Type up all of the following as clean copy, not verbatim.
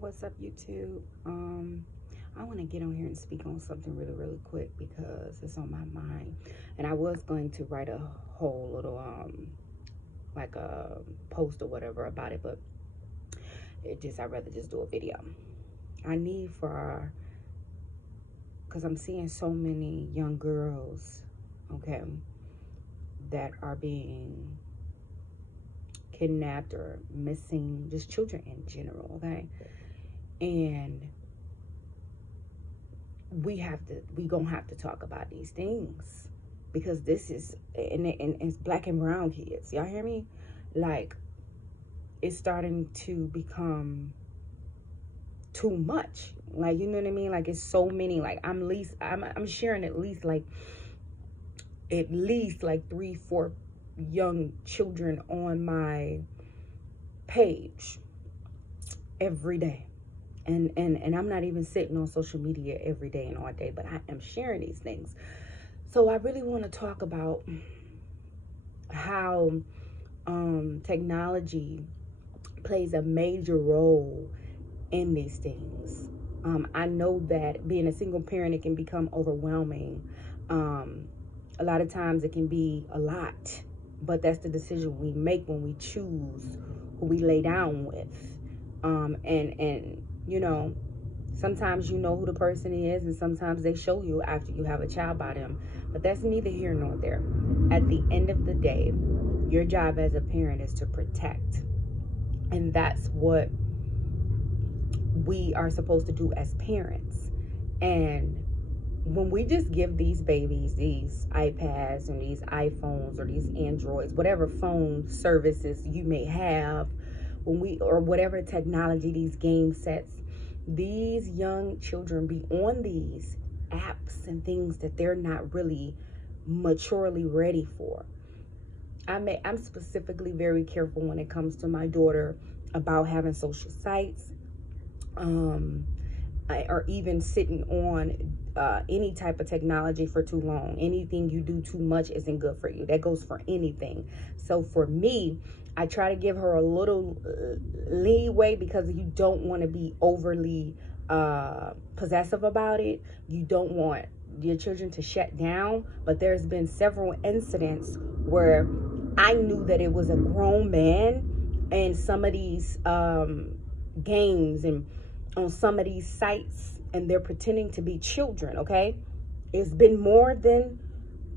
What's up, YouTube? I want to get on here and speak on something really quick because it's on my mind, and I was going to write a whole little like a post or whatever about it, but I'd rather just do a video. I need for because I'm seeing so many young girls, okay, that are being kidnapped or missing, just children in general, okay, and we gonna have to talk about these things because this is and it's black and brown kids, y'all hear me? Like, it's starting to become too much, like, you know what I mean? Like, it's so many. Like, I'm sharing at least like 3-4 young children on my page every day. And I'm not even sitting on social media every day and all day, but I am sharing these things. So I really want to talk about how technology plays a major role in these things. I know that being a single parent, it can become overwhelming. A lot of times it can be a lot, but that's the decision we make when we choose who we lay down with. And you know, sometimes you know who the person is, and sometimes they show you after you have a child by them. But that's neither here nor there. At the end of the day, your job as a parent is to protect. And that's what we are supposed to do as parents. And when we just give these babies these iPads and these iPhones or these Androids, whatever phone services you may have, or whatever technology, these game sets, these young children be on these apps and things that they're not really maturely ready for. I'm specifically very careful when it comes to my daughter about having social sites, or even sitting on any type of technology for too long. Anything you do too much isn't good for you. That goes for anything. So for me, I try to give her a little leeway because you don't want to be overly possessive about it. You don't want your children to shut down. But there's been several incidents where I knew that it was a grown man in some of these games and on some of these sites, and they're pretending to be children, okay? It's been more than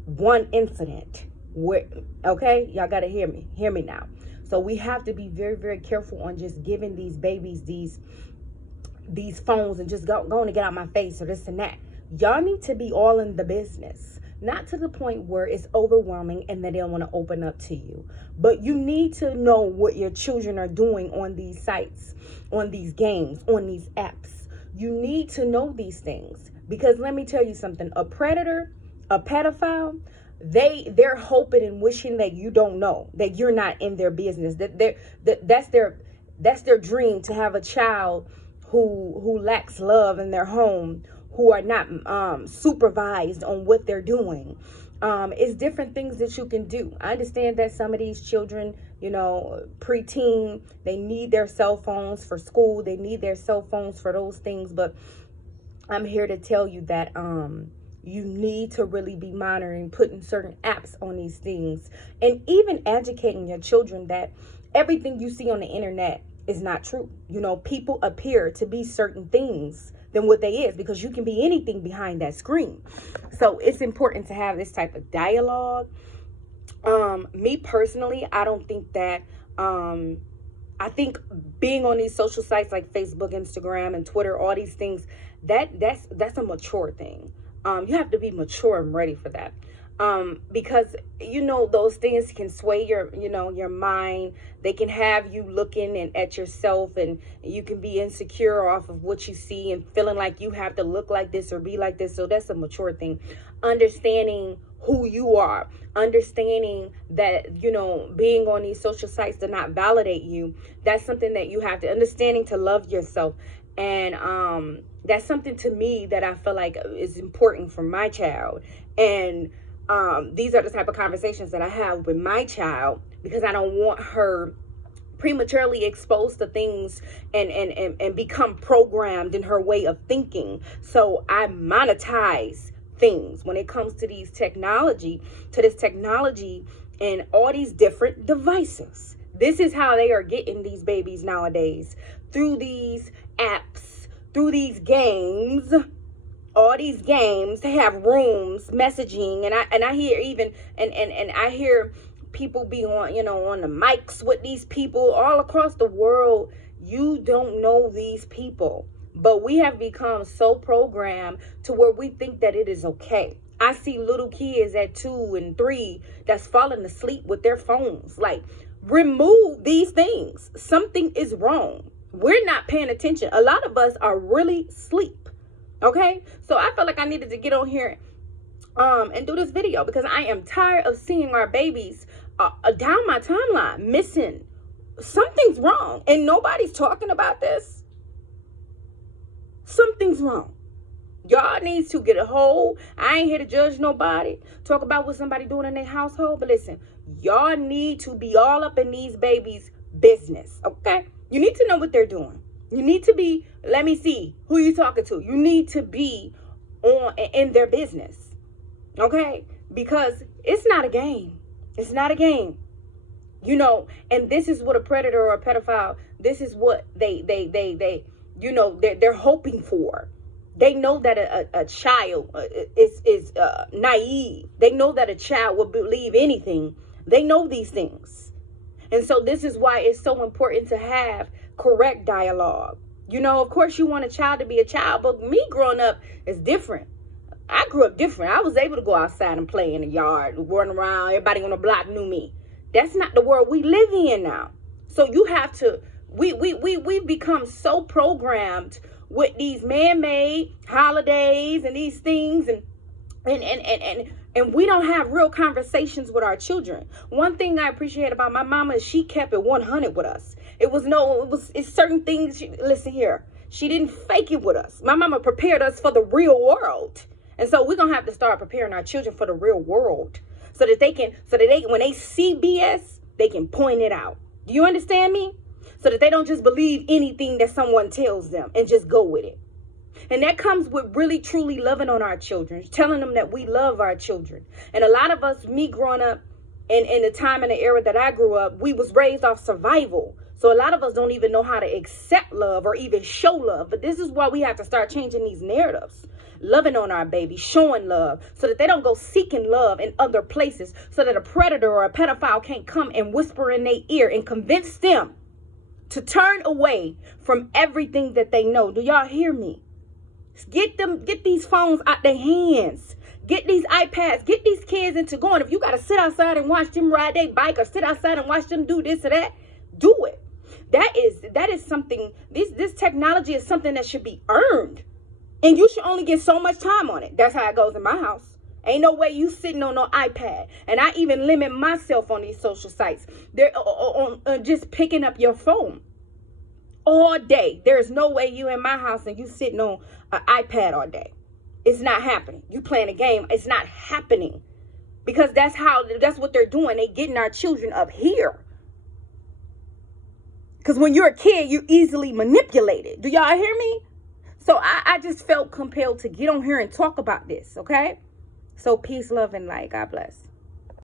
one incident where, okay, y'all gotta hear me now. So we have to be very careful on just giving these babies these phones and just going to get out my face or this and that. Y'all need to be all in the business, not to the point where it's overwhelming and that they don't want to open up to you. But you need to know what your children are doing on these sites, on these games, on these apps. You need to know these things because let me tell you something. A predator, a pedophile, they're hoping and wishing that you don't know, that you're not in their business. That's their dream, to have a child who lacks love in their home, who are not supervised on what they're doing. It's different things that you can do. I understand that some of these children, preteen, they need their cell phones for school. They need their cell phones for those things. But I'm here to tell you that you need to really be monitoring, putting certain apps on these things, and even educating your children that everything you see on the internet is not true. People appear to be certain things than what they is, because you can be anything behind that screen. So it's important to have this type of dialogue. Me personally, I don't think that I think being on these social sites like Facebook, Instagram, and Twitter, all these things, that's a mature thing. You have to be mature and ready for that. Because those things can sway your mind. They can have you looking at yourself, and you can be insecure off of what you see and feeling like you have to look like this or be like this. So that's a mature thing. Understanding who you are, understanding that being on these social sites to not validate you, that's something that you have to understanding, to love yourself. And that's something to me that I feel like is important for my child. And these are the type of conversations that I have with my child, because I don't want her prematurely exposed to things and become programmed in her way of thinking. So I monetize things when it comes to this technology and all these different devices. This is how they are getting these babies nowadays, through these apps, through these games. All these games, they have rooms, messaging, and I hear even and I hear people be on, on the mics with these people all across the world. You don't know these people, but we have become so programmed to where we think that it is okay. I see little kids at 2 and 3 that's falling asleep with their phones. Like, remove these things. Something is wrong. We're not paying attention. A lot of us are really asleep. Okay, so I felt like I needed to get on here and do this video because I am tired of seeing our babies down my timeline missing. Something's wrong and nobody's talking about this. Something's wrong. Y'all needs to get a hold. I ain't here to judge nobody, talk about what somebody doing in their household, but listen, y'all need to be all up in these babies' business. Okay, you need to know what they're doing. You need to be, let me see, who you talking to? You need to be in their business, okay? Because it's not a game. It's not a game, and this is what a predator or a pedophile, this is what they're hoping for. They know that a child is naive. They know that a child will believe anything. They know these things. And so this is why it's so important to have correct dialogue. Of course you want a child to be a child, but me growing up is different. I grew up different. I was able to go outside and play in the yard, run around. Everybody on the block knew me. That's not the world we live in now. So you have to, we've become so programmed with these man-made holidays and these things, and we don't have real conversations with our children. One thing I appreciate about my mama is she kept it 100 with us. It's certain things. Listen here. She didn't fake it with us. My mama prepared us for the real world. And so we're going to have to start preparing our children for the real world so that when they see BS, they can point it out. Do you understand me? So that they don't just believe anything that someone tells them and just go with it. And that comes with really, truly loving on our children, telling them that we love our children. And a lot of us, me growing up in the time and the era that I grew up, we was raised off survival. So a lot of us don't even know how to accept love or even show love. But this is why we have to start changing these narratives. Loving on our babies, showing love, so that they don't go seeking love in other places, so that a predator or a pedophile can't come and whisper in their ear and convince them to turn away from everything that they know. Do y'all hear me? Get these phones out their hands. Get these iPads. Get these kids into going. If you got to sit outside and watch them ride their bike or sit outside and watch them do this or that, do it. That is something, this technology is something that should be earned. And you should only get so much time on it. That's how it goes in my house. Ain't no way you sitting on no iPad. And I even limit myself on these social sites. They're on just picking up your phone all day. There's no way you in my house and you sitting on an iPad all day. It's not happening. You playing a game. It's not happening. Because that's what they're doing. They getting our children up here. Because when you're a kid, you're easily manipulated. Do y'all hear me? So I just felt compelled to get on here and talk about this, okay? So peace, love, and light. God bless.